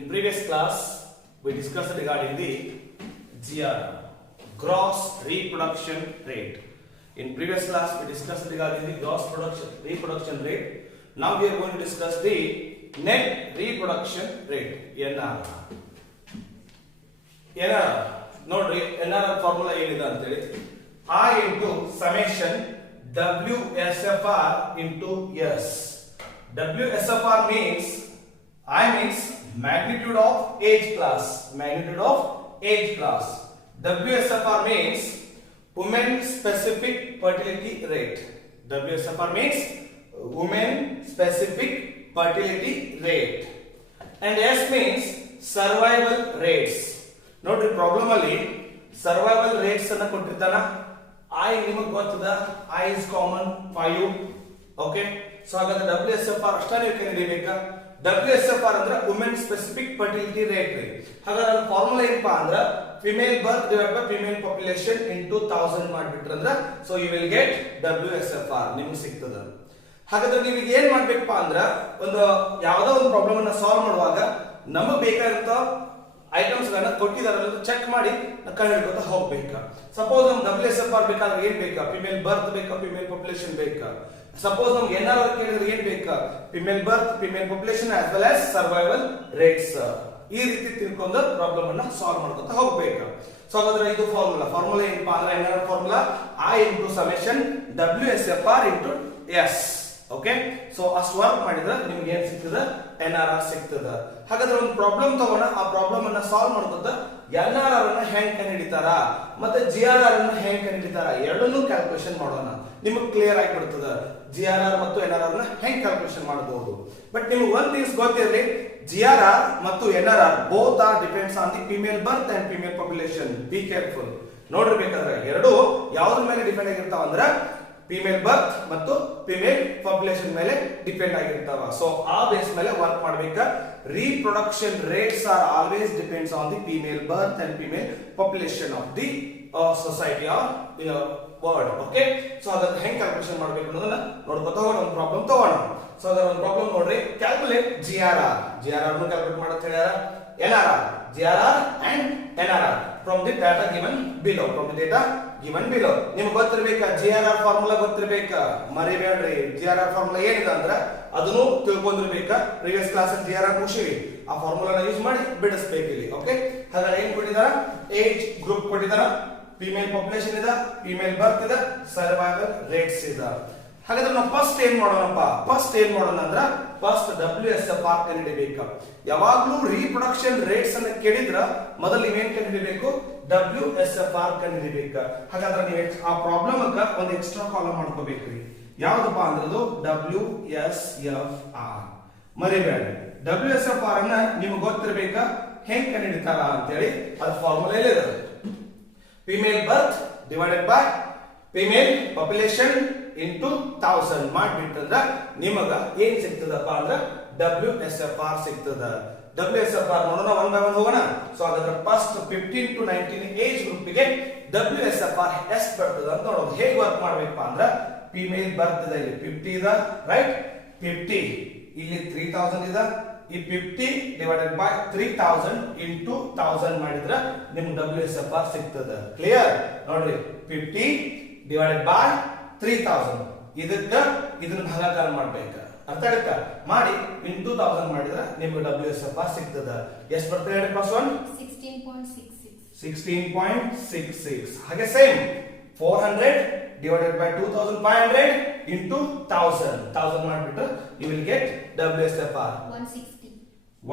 In previous class, we discussed regarding the GR, gross reproduction rate. In previous class, we discussed regarding the gross reproduction rate. Now we are going to discuss the net reproduction rate, NR. ನೋಡ್ರಿ NR formula ಏನಿದೆ ಅಂತ ಹೇಳಿ I into summation WSFR into S. WSFR means magnitude of age class. WSFR means women specific fertility rate. WSFR means women specific fertility rate. And S means survival rates. ನೋಡ್ರಿ problem ಅಲ್ಲಿ survival rates ಅನ್ನು ಕೊಟ್ಟಿರ್ತಾನ. I ನಿಮಗೆ ಗೊತ್ತದ I is common 5. Okay, so ಹಾಗಾದ್ರೆ WSFR ಅಷ್ಟೇ ನೀವು ಕರೀಬೇಕಾ? WSFR ಅಂದ್ರೆ ವುಮೆನ್ ಸ್ಪೆಸಿಫಿಕ್ ಫರ್ಟಿಲಿಟಿ ರೇಟ್ ರೀ. ಹಾಗಾದ್ರೆ ಅದರ ಫಾರ್ಮುಲಾ ಏನಪ್ಪಾ ಅಂದ್ರೆ female birth divided by female population into 1000 ಮಾಡಿಬಿಟ್ರೆ ಅಂದ್ರೆ so you will get WSFR ನಿಮಗೆ ಸಿಗ್ತದ. ಹಾಗಾದ್ರೆ ನೀವು ಏನ್ ಮಾಡ್ಬೇಕಪ್ಪ ಅಂದ್ರೆ ಒಂದು ಯಾವುದೋ ಒಂದು ಪ್ರಾಬ್ಲಮ್ ಅನ್ನ ಸಾಲ್ವ್ ಮಾಡುವಾಗ ನಮಗೆ ಬೇಕಾಗಿರೋ ಐಟಮ್ಸ್ ಗಳನ್ನ ಕೊಟ್ಟಿದ್ದಾರೆ ಚೆಕ್ ಮಾಡಿ ಕಂಡು ಹಿಡ್ಕೊತಾ ಹೋಗ್ಬೇಕಾ. ಸಪೋಸ್ ನಮ್ಗೆ WSFR ಬೇಕಾದ್ರೆ ಏನ್ ಬೇಕಾ? ಫಿಮೇಲ್ ಬರ್ತ್ ಬೇಕಾ, ಫಿಮೇಲ್ ಪಾಪ್ಯುಲೇಷನ್ ಬೇಕಾ? ಸಪೋಸ್ ನಮ್ಗೆ NR ಕೇಳಿದ್ರೆ ಏನ್ ಬೇಕಾ? Female birth, female population as well as survival rates. ಈ ರೀತಿ ತಿಳ್ಕೊಂಡು ಪ್ರಾಬ್ಲಮ್ ಅನ್ನ ಸಾಲ್ವ್ ಮಾಡ್ಕೊತಾ ಹೋಗ್ಬೇಕು. ಸೊ ಹಾಗಾದ್ರೆ ಇದು ಫಾರ್ಮುಲಾ ಏನಪ್ಪಾ ಅಂದ್ರೆ NR formula I into summation WSFR into S. Okay, so ಅಷ್ಟು ವರ್ಕ್ ಮಾಡಿದ್ರೆ ನಿಮ್ಗೆ ಏನ್ ಸಿಗ್ತದ? NRR ಸಿಗ್ತದ. ಹಾಗಾದ್ರೆ ಒಂದು ಪ್ರಾಬ್ಲಮ್ ತಗೋಣ, ಆ ಪ್ರಾಬ್ಲಮ್ ಅನ್ನ ಸಾಲ್ವ್ ಮಾಡ್ಕೊತ NRR ಅನ್ನ ಹೆಂಗ್ ಕಂಡುಹಿಡಿತಾರ ಮತ್ತೆ GRR ಅನ್ನ ಹೆಂಗ್ ಕಂಡುಹಿಡಿತಾರ ಎರಡನ್ನೂ ಕ್ಯಾಲ್ಕುಲೇಷನ್ ಮಾಡೋಣ. ನಿಮಗೆ ಕ್ಲಿಯರ್ ಆಗಿ ಬಿಡ್ತದ GRR ಮತ್ತು NRR ನ ಹೆಂಗ್ ಕ್ಯಾಲ್ಕುಲೇಷನ್ ಮಾಡಬಹುದು. ಬಟ್ ನಿಮ್ಗೆ ಒಂದ್ ಥಿಂಗ್ಸ್ ಗೊತ್ತಿರಲಿ, GRR ಮತ್ತು NRR both are depends on the female birth and female population. Be careful. ನೋಡಿರ್ಬೇಕಾದ್ರೆ ಎರಡು ಯಾವ್ದ್ರ ಮೇಲೆ ಡಿಪೆಂಡ್ ಆಗಿರ್ತಾವ ಅಂದ್ರೆ ಫಿಮೇಲ್ ಬರ್ತ್ ಮತ್ತು ಫಿಮೇಲ್ ಪಾಪ್ಯುಲೇಷನ್ ಮೇಲೆ ಡಿಪೆಂಡ್ ಆಗಿರ್ತಾವ. ಸೊ ಆ ಬೇಸ್ ಮೇಲೆ ವರ್ಕ್ ಮಾಡ್ಬೇಕಾ. reproduction rates are always depends on the female birth and female population of the society or world. Okay, so ಅದನ್ನ ಹೆಂಗ್ ಕ್ಯಾಲ್ಕುಲೇಷನ್ ಮಾಡಬೇಕು ಅನ್ನೋದನ್ನ ನೋಡ್ಕೊತ ಹೋಗೋಣ. ಒಂದು ಪ್ರಾಬ್ಲಮ್ ತಗೋಣ. ಸೊ ಅದರ ಒಂದು ಪ್ರಾಬ್ಲಮ್ ನೋಡ್ರಿ, ಕ್ಯಾಲ್ಕುಲೇಟ್ GRR ನು ಕ್ಯಾಲ್ಕುಲೇಟ್ ಮಾಡಂತ ಹೇಳ್ಯಾರ, NRR, GRR and NRR from the data given below. ನಿಮ್ಗೆ ಗೊತ್ತಿರ್ಬೇಕಾ GRR ಫಾರ್ಮುಲಾ ಗೊತ್ತಿರ್ಬೇಕಾ? ಮರಿಬೇಡ್ರಿ, GRR ಫಾರ್ಮುಲಾ ಏನಿದೆ ಅಂದ್ರೆ ಅದನ್ನು ತಿಳ್ಕೊಂಡಿರ್ಬೇಕಾ. ಪ್ರೀವಿಯಸ್ ಕ್ಲಾಸ್ ಅಲ್ಲಿ GRR ಮುಗಿಸಿವಿ, ಆ ಫಾರ್ಮುಲಾನ ಯೂಸ್ ಮಾಡಿ ಬಿಡಿಸ್ಬೇಕು ಇಲ್ಲಿ. ಓಕೆ, ಹಾಗಾದ್ರೆ ಏನ್ ಕೊಟ್ಟಿದಾರ? ಏಜ್ ಗ್ರೂಪ್ ಕೊಟ್ಟಿದಾರ, ಫಿಮೇಲ್ ಪಾಪ್ಯುಲೇಷನ್ ಇದೆ, ಫಿಮೇಲ್ ಬರ್ತ್ ಇದೆ, ಸರ್ವೈವಲ್ ರೇಟ್ಸ್ ಇದೆ. ಹಾಗಾದ್ರೆ ನಾವು ಫಸ್ಟ್ ಏನ್ ಮಾಡೋಣ ಅಂದ್ರೆ ಫಸ್ಟ್ WSFR ಕಂಡುಹಿಡಿಬೇಕು. ಯಾವಾಗ್ಲೂ ರೀಪ್ರೊಡಕ್ಷನ್ ರೇಟ್ಸ್ ಅನ್ನ ಕೇಳಿದ್ರ ಮೊದಲು ನೀವೇನ್ ಕಂಡುಹಿಡಿಬೇಕು? WSFR ಕಂಡುಹಿಡಿಬೇಕು. ಹಾಗಾದ್ರೆ ನೀವು ಆ ಪ್ರಾಬ್ಲಮ್ ಒಂದು ಎಕ್ಸ್ಟ್ರಾ ಕಾಲಮ್ ಮಾಡ್ಕೋಬೇಕ್ರಿ. ಯಾವ್ದಪ್ಪ ಅಂದ್ರದು WSFR. ಮರಿಬೇಡ, WSFR ಅನ್ನ ನಿಮ್ಗೆ ಗೊತ್ತಿರ್ಬೇಕಾ ಹೆಂಗ್ ಕಂಡುಹಿಡಿತಾರ ಅಂತೇಳಿ. ಅದ್ ಫಾರ್ಮುಲಾ ಇದೆ, female birth divided by female population into 1000 ಮಾಡಿಬಿಟ್ರಂದ್ರ ನಿಮಗ ಏನ್ ಸಿಗ್ತದಪ್ಪ ಅಂದ್ರೆ WSFR ಸಿಗ್ತದ. WSFR ನೋಡೋಣ, ಒನ್ ಬೈ ಒನ್ ಹೋಗೋಣ. ಸೊ ಹಾಗಾದ್ರೆ ಫಸ್ಟ್ 15 to 19 ಏಜ್ ಗ್ರೂಪ್ಗೆ WSFR ಎಷ್ಟು ಬರ್ತದ ಅಂತ ನೋಡೋದು. ಹೇಗೆ ವರ್ಕ್ ಮಾಡ್ಬೇಕಪ್ಪ ಅಂದ್ರೆ ಫಿಮೇಲ್ ಬರ್ತ್ ಇದೆ, ಇಲ್ಲಿ 50 ಇದೆ, ರೈಟ್? 50 ಇಲ್ಲಿ 3000 ಇದೆ. ಈ 50 ಡಿವೈಡೆಡ್ ಬೈ 3000 ಇಂಟು 1000 ಮಾಡಿದ್ರೆ ನಿಮ್ಗೆ WSFR ಸಿಗ್ತದ. ಕ್ಲಿಯರ್? ನೋಡ್ರಿ, 50 ಡಿವೈಡೆಡ್ ಬೈ 3000 ಇದನ್ನ ಭಾಗಾಕಾರ ಮಾಡ್ಬೇಕ. ಅರ್ಥ ಆಗುತ್ತಾ? ಮಾಡಿ ಇಂಟು 1000 ಮಾಡಿದ್ರೆ ನಿಮ್ಗೆ WSFR ಸಿಗ್ತದ. ಎಷ್ಟು ಬರ್ತದೆ ಹೇಳಿ? ಪ್ಲಸ್ 1 16.66. ಹಾಗೆ ಸೇಮ್ 400 ಡಿವೈಡೆಡ್ ಬೈ 2500 ಇಂಟು 1000 ಮಾಡಿಬಿಟ್ರೆ you will get WSFR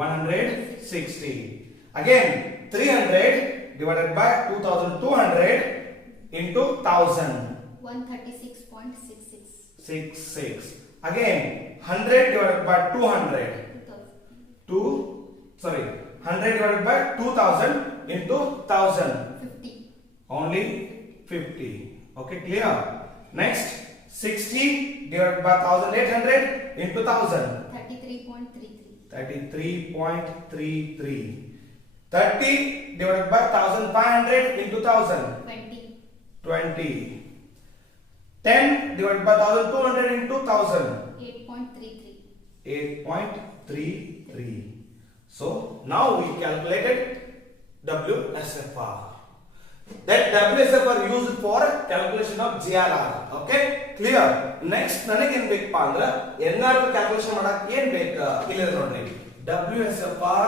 160. Again 300 divided by 2200 into 1000 136.66. Again 100 divided by 200 100 divided by 2000 into 1000 50. Only 50. Okay, clear? Next 60 divided by 1800 into 1000 33.33. 30 divided by 1500 into 1000 20. 10 divided by 1200 into 1000 8.33. So now we calculated WSFR. That WSFR used for calculation of GRR. Okay, clear? Next ನನಗೆ ಏನು ಬೇಕಪ್ಪ ಅಂದ್ರೆ NRR calculation ಮಾಡಕ್ಕೆ ಏನು ಬೇಕು ಇಲ್ಲಿ ನೋಡಿ WSFR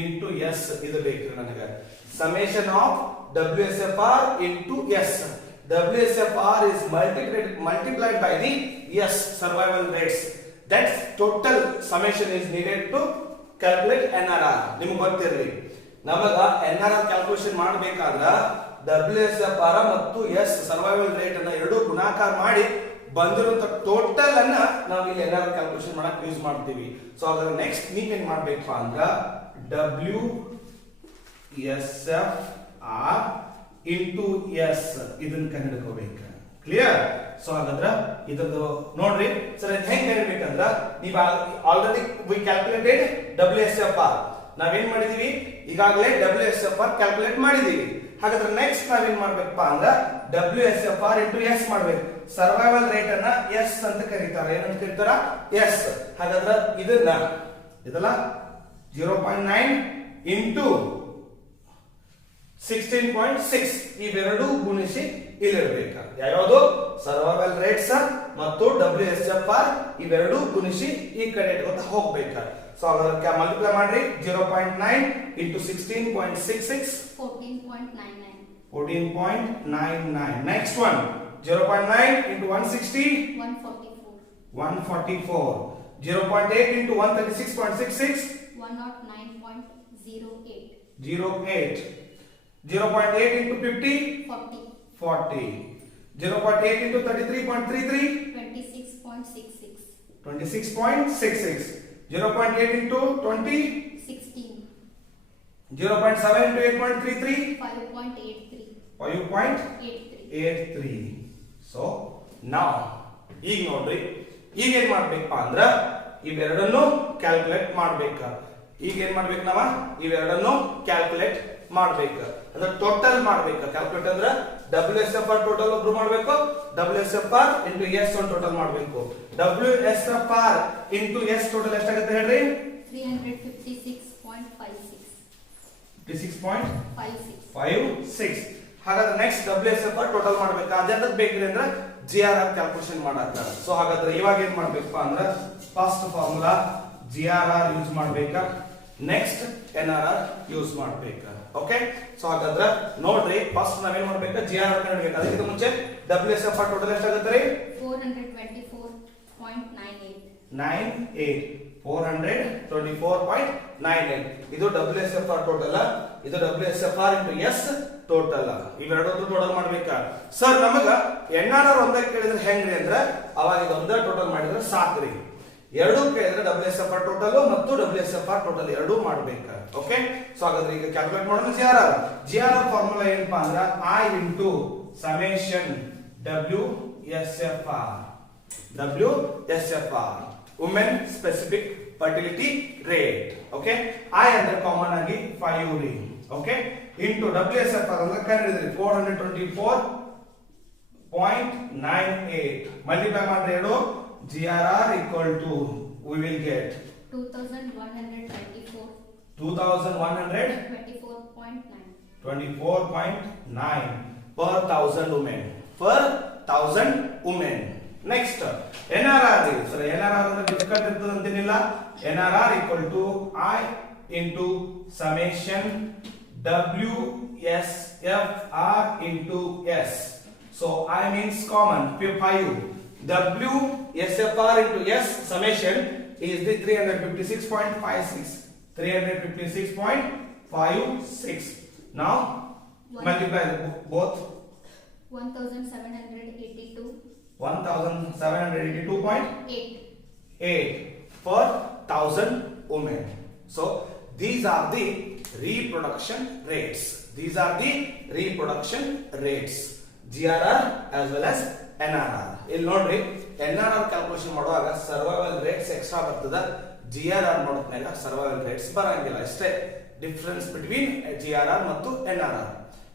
into S ಇದು ಬೇಕು ನನಗೆ summation of WSFR into S. WSFR is multiplied by the S survival rates. That total summation is needed to calculate NRR. ನಿಮಗೆ ಗೊತ್ತಿರಲಿ ನಮಗ NRR ಕ್ಯಾಲ್ಕುಲೇಷನ್ ಮಾಡಬೇಕಾದ್ರೆ WSFR ಮತ್ತು S ಸರ್ವೈವಲ್ ರೇಟ್ ಅನ್ನ ಎರಡು ಗುಣಾಕಾರ ಮಾಡಿ ಬಂದಿರುವಂತ ಟೋಟಲ್ ಅನ್ನ ನಾವು ಇಲ್ಲಿ NRR ಕ್ಯಾಲ್ಕುಲೇಷನ್ ಮಾಡಕ್ಕೆ ಯೂಸ್ ಮಾಡ್ತೀವಿ. ಸೊ ಅದರ ನೆಕ್ಸ್ಟ್ ನೀವೇನ್ ಮಾಡ್ಬೇಕಪ್ಪ ಅಂದ್ರೆ WSFR into S ಇದನ್ನ ಕಂಡುಹಿಡಿಯಬೇಕು. ಕ್ಲಿಯರ್? ಸೊ ಹಾಗಾದ್ರೆ ಇದನ್ನು ನೋಡ್ರಿ ಸರ್ ಹೆಂಗ್ ಹೇಳ್ಬೇಕಂದ್ರ ನೀವು ಆಲ್ರೆಡಿ ವಿ ಕ್ಯಾಲ್ಕುಲೇಟೆಡ್ WSFR ನಾವೇನ್ ಮಾಡಿದೀವಿ ಈಗಾಗಲೇ WSFR ಕ್ಯಾಲ್ಕುಲೇಟ್ ಮಾಡಿದೀವಿ. ಹಾಗಾದ್ರೆ ನೆಕ್ಸ್ಟ್ ನಾವೇನ್ ಮಾಡ್ಬೇಕಪ್ಪ ಅಂದ್ರೆ WSFR into S ಮಾಡ್ಬೇಕು. ಸರ್ವೈವಲ್ ರೇಟ್ ಅನ್ನ S ಅಂತ ಕರೀತಾರೆ. ಏನಂತ ಕರೀತಾರ? S. ಹಾಗಾದ್ರೆ ಇದಲ್ಲ 0.9 into 16.6 ಇವೆರಡು ಗುಣಿಸಿ ಇಲ್ಲಿರಬೇಕು. ಯಾವುದು ಸರ್ವೈವಲ್ ರೇಟ್ಸ್ ಮತ್ತು WSFR ಇವೆರಡು ಗುಣಿಸಿ ಈ ಕಡೆ ಇಟ್ಕೊಂತ ಹೋಗ್ಬೇಕು. ಸೊ ಅದಕ್ಕೆ ಮಲ್ಟಿಪ್ಲೈ ಮಾಡ್ರಿ 0.9 into 16.66 14.99. Next one 0.9 into 160 144. 0.8 into 136.66 109.08. 0.8 into 50 40. 0.8 into 33.33 26.66. 26.66. 0.8 into 20 16. 0.7 into 8.33 5.83. 5.83. So now ಈಗ ನೋಡ್ರಿ ಈಗ ಏನ್ ಮಾಡ್ಬೇಕಪ್ಪ ಅಂದ್ರ ಇವೆರಡನ್ನು ಕ್ಯಾಲ್ಕುಲೇಟ್ ಮಾಡ್ಬೇಕು. ಈಗ ಏನ್ ಮಾಡ್ಬೇಕು ನಾವ ಇವೆರಡನ್ನು ಕ್ಯಾಲ್ಕುಲೇಟ್ ಮಾಡ್ಬೇಕು ಅಂದ್ರೆ ಟೋಟಲ್ ಮಾಡ್ಬೇಕು. ಕ್ಯಾಲ್ಕುಲೇಟ್ ಅಂದ್ರೆ WSFR ಟೋಟಲ್ ಒಬ್ರು ಮಾಡ್ಬೇಕು, WSFR into S ಒಂದು ಟೋಟಲ್ ಮಾಡ್ಬೇಕು. WSFR into S ಟೋಟಲ್ ಎಷ್ಟಾಗುತ್ತೆ ಹೇಳ್ರಿ? 356.56. 56.56. ಹಾಗಾದ್ರೆ ನೆಕ್ಸ್ಟ್ WSFR ಟೋಟಲ್ ಮಾಡ್ಬೇಕು. ಅದೆಂತಕ್ಕೆ ಬೇಕಿದೆ ಅಂದ್ರೆ GRR ಕ್ಯಾಲ್ಕುಲೇಷನ್ ಮಾಡಾಕ. ಸೊ ಹಾಗಾದ್ರೆ ಇವಾಗ ಏನ್ ಮಾಡ್ಬೇಕಪ್ಪ ಅಂದ್ರೆ ಫಸ್ಟ್ ಫಾರ್ಮುಲಾ GRR ಯೂಸ್ ಮಾಡ್ಬೇಕಾ, ನೆಕ್ಸ್ಟ್ NRR ಯೂಸ್ ಮಾಡ್ಬೇಕಾ. ಓಕೆ, ಸೊ ಹಾಗಾದ್ರೆ ನೋಡ್ರಿ ಫಸ್ಟ್ ನಾವೇನ್ ಮಾಡ್ಬೇಕು GRR ಕಂಡುಹಿಡಿಯಬೇಕು. ಅದಕ್ಕಿಂತ ಮುಂಚೆ WSFR ಟೋಟಲ್ ಎಷ್ಟಾಗುತ್ತೆ ರೀ? 424.98. 424.98. ಇದು WSFR ಟೋಟಲ್, ಇದು WSFR into S ಟೋಟಲ್. ಇವೆರಡೊಂದು ಟೋಟಲ್ ಮಾಡ್ಬೇಕಾ. ಸರ್ ನಮಗ NRR ಒಂದೇ ಕೇಳಿದ್ರೆ ಹೆಂಗ್ರಿ ಅಂದ್ರೆ ಅವಾಗ ಇದೊಂದೇ ಟೋಟಲ್ ಮಾಡಿದ್ರೆ ಸಾಕ್ರಿ. ಎರಡು ಕೇಳಿದ್ರೆ WSFR ಟೋಟಲ್ ಮತ್ತು WSFR ಟೋಟಲ್ ಎರಡೂ ಮಾಡ್ಬೇಕಾ. ಓಕೆ, ಸೊ ಹಾಗಾದ್ರೆ ಈಗ ಕ್ಯಾಲ್ಕುಲೇಟ್ ಮಾಡೋಣ GRR ಫಾರ್ಮುಲಾ ಏನಪ್ಪಾ ಅಂದ್ರೆ I into summation WSFR women specific fertility rate. Okay, I ಅಂದ್ರೆ ಕಾಮನ್ ಆಗಿ 5 ರೀ. ಓಕೆ, into WSFR ಅಂದ್ರೆ ಕಂಡುಹಿಡಿದ್ರಿ 424.98 ಮಲ್ಟಿಪ್ಲೈ ಮಾಡ್ರಿ ಎರಡು GRR equal to we will get 2124. 24.9 per thousand women. Next NRR. So NRR ಅಂದ್ರೆ difficult ಇರ್ತದೆ ಅಂತೇನಿಲ್ಲ. NRR equal to I into summation WSFR into S. So I means common 5. WSFR into S summation is the 356.56. 356.56. Now multiply both. 1782. 1782.8 per thousand women. So these are the reproduction rates. GRR as well as NRR. ಇಲ್ಲಿ ನೋಡ್ರಿ NRR calculation ಮಾಡುವಾಗ survival rates extra ಬರ್ತದ, GRR ಮಾಡೋದ್ಮೇಲೆ survival rates ಬರಂಗಿಲ್ಲ. ಅಷ್ಟೇ difference between GRR ಮತ್ತು NRR.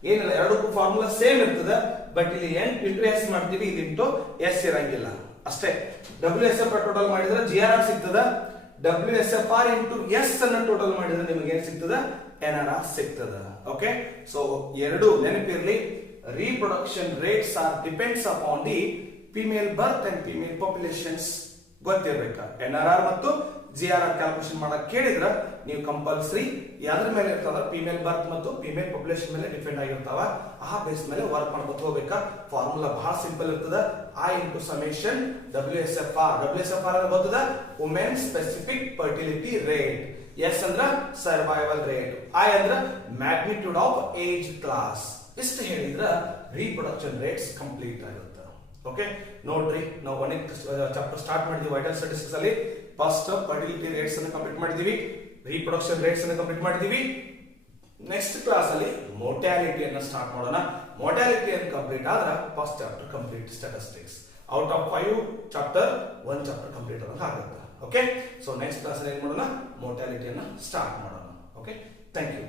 ಏನಿಲ್ಲ, ಎರಡಕ್ಕೂ formula same ಇರ್ತದ, ಬಟ್ ಇಲ್ಲಿ ಇಂಟು S ಮಾಡ್ತೀವಿ, ಇಲ್ಲಿ ಇಂಟು S ಇರಂಗಿಲ್ಲ ಅಷ್ಟೇ. WSFR ಟೋಟಲ್ ಮಾಡಿದ್ರೆ GRR ಸಿಗ್ತದ, WSFR ಇಂಟು ಎಸ್ ಅನ್ನ ಟೋಟಲ್ ಮಾಡಿದ್ರೆ ನಿಮಗೆ ಏನ್ ಸಿಗ್ತದ NRR ಸಿಗ್ತದ. ಓಕೆ, ಸೊ ಎರಡು ನೆನಪಿರ್ಲಿ, reproduction rates are depends upon the female birth and female populations. ಗೊತ್ತಿರ್ಬೇಕ. NRR ಮತ್ತು GRR ಕ್ಯಾಲ್ಕುಲೇಷನ್ ಮಾಡಕ್ ಕೇಳಿದ್ರ ನೀವು ಕಂಪಲ್ಸರಿ ಯಾವ್ದ್ರ ಮೇಲೆ ಇರ್ತಾವ, ಫಿಮೇಲ್ ಬರ್ತ್ ಮತ್ತು ಫಿಮೇಲ್ ಪಾಪ್ಯುಲೇಷನ್ ಮೇಲೆ ಡಿಪೆಂಡ್ ಆಗಿರ್ತಾವ. ಆ ಬೇಸ್ ಮೇಲೆ ವರ್ಕ್ ಮಾಡ್ಕೊತ ಹೋಗ್ಬೇಕಾ. ಫಾರ್ಮುಲಾ ಬಹಳ ಸಿಂಪಲ್ ಇರ್ತದ. I into summation WSFR. WSFR ಅಂದ್ರೆ ಗೊತ್ತದ, women specific fertility rate. S ಅಂದ್ರ ಸರ್ವೈವಲ್ ರೇಟ್, I ಅಂದ್ರ ಮ್ಯಾಗ್ನಿಟ್ಯೂಡ್ ಆಫ್ ಏಜ್ ಕ್ಲಾಸ್. ಇಷ್ಟು ಹೇಳಿದ್ರ ರೀಪ್ರೊಡಕ್ಷನ್ ರೇಟ್ಸ್ ಕಂಪ್ಲೀಟ್ ಆಗುತ್ತೆ. ಓಕೆ, ನೋಡ್ರಿ, ನಾವು ಒಂದೇ ಚಾಪ್ಟರ್ ಸ್ಟಾರ್ಟ್ ಮಾಡಿದ್ವಿ ವೈಟಲ್ ಸ್ಟಾಟಿಸ್ಟಿಕ್ಸ್ ಅಲ್ಲಿ. ಫಸ್ಟ್ ಫರ್ಟಿಲಿಟಿ ರೇಟ್ಸ್ ಅನ್ನು ಕಂಪ್ಲೀಟ್ ಮಾಡಿದೀವಿ, ರೀಪ್ರೊಡಕ್ಷನ್ ರೇಟ್ಸ್ ಅನ್ನು ಕಂಪ್ಲೀಟ್ ಮಾಡಿದೀವಿ. ನೆಕ್ಸ್ಟ್ ಕ್ಲಾಸ್ ಅಲ್ಲಿ ಮೋರ್ಟಾಲಿಟಿ ಅನ್ನು ಸ್ಟಾರ್ಟ್ ಮಾಡೋಣ. ಮೋರ್ಟಾಲಿಟಿ ಅನ್ನು ಕಂಪ್ಲೀಟ್ ಆದ್ರೆ first chapter complete statistics. Out of 5 chapter 1 chapter complete ಆಗುತ್ತೆ. ಓಕೆ, ಸೊ ನೆಕ್ಸ್ಟ್ ಕ್ಲಾಸ್ ಅಲ್ಲಿ ಏನ್ ಮಾಡೋಣ, ಮೋರ್ಟಾಲಿಟಿ ಅನ್ನು ಸ್ಟಾರ್ಟ್ ಮಾಡೋಣ. Okay, thank you.